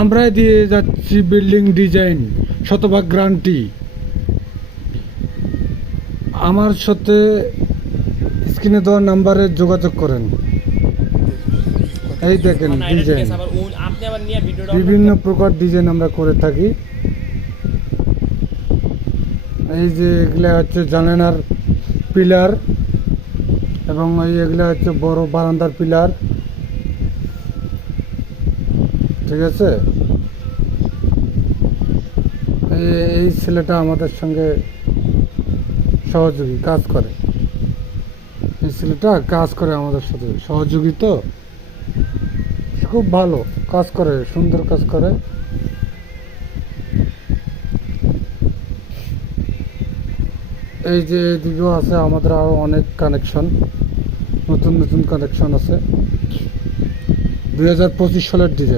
আমরাই দিয়ে যাচ্ছি বিল্ডিং ডিজাইন, শতভাগ গ্যারান্টি। আমার সাথে স্ক্রিনে দেওয়া নাম্বারে যোগাযোগ করেন। এই দেখেন ডিজাইন, বিভিন্ন প্রকার ডিজাইন আমরা করে থাকি। এই যে এগুলা হচ্ছে জানালার পিলার, এবং এগুলা হচ্ছে বড় বারান্দার পিলার, ঠিক আছে। এই ছেলেটা আমাদের সঙ্গে সহযোগী কাজ করে, এই ছেলেটা কাজ করে আমাদের সাথে সহযোগী, তো খুব ভালো কাজ করে, সুন্দর কাজ করে। এই যে এদিকেও আছে আমাদের আরো অনেক কানেকশন, নতুন নতুন কানেকশন আছে। 2025 সালের ডিজাইন।